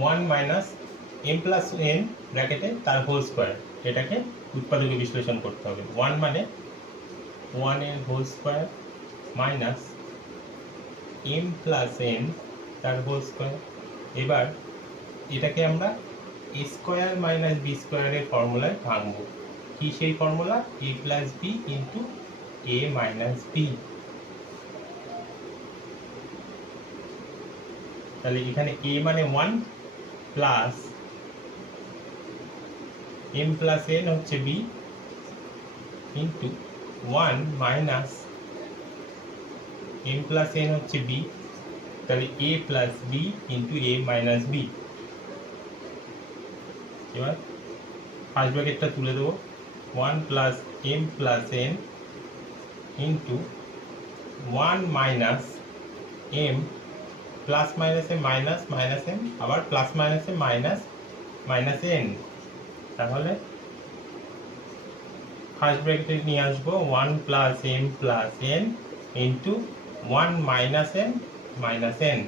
One minus M plus N ব্র্যাকেটে তার whole square, এটাকে উৎপাদকে বিশ্লেষণ করতে হবে। ওয়ান মানে ওয়ানের whole square minus M plus N তার হোল স্কোয়ার। এবার এটাকে আমরা এ স্কোয়ার মাইনাস বি স্কোয়ারের ফর্মুলায় ভাঙবো। কি সেই formula? A plus B into A minus B. তাহলে এখানে এ মানে one plus M plus N হচ্ছে B into one minus M plus N হচ্ছে বি, তাহলে A plus B into A minus B. এবার ফার্স্ট ব্র্যাকেটটা তুলে দেবো, one plus M plus N into one minus M plus মাইনাসে minus minus M, আবার plus মাইনাসে মাইনাস মাইনাস এন। তাহলে ফার্স্ট ব্র্যাকেটে নিয়ে আসবো one plus M plus N into one minus M minus N.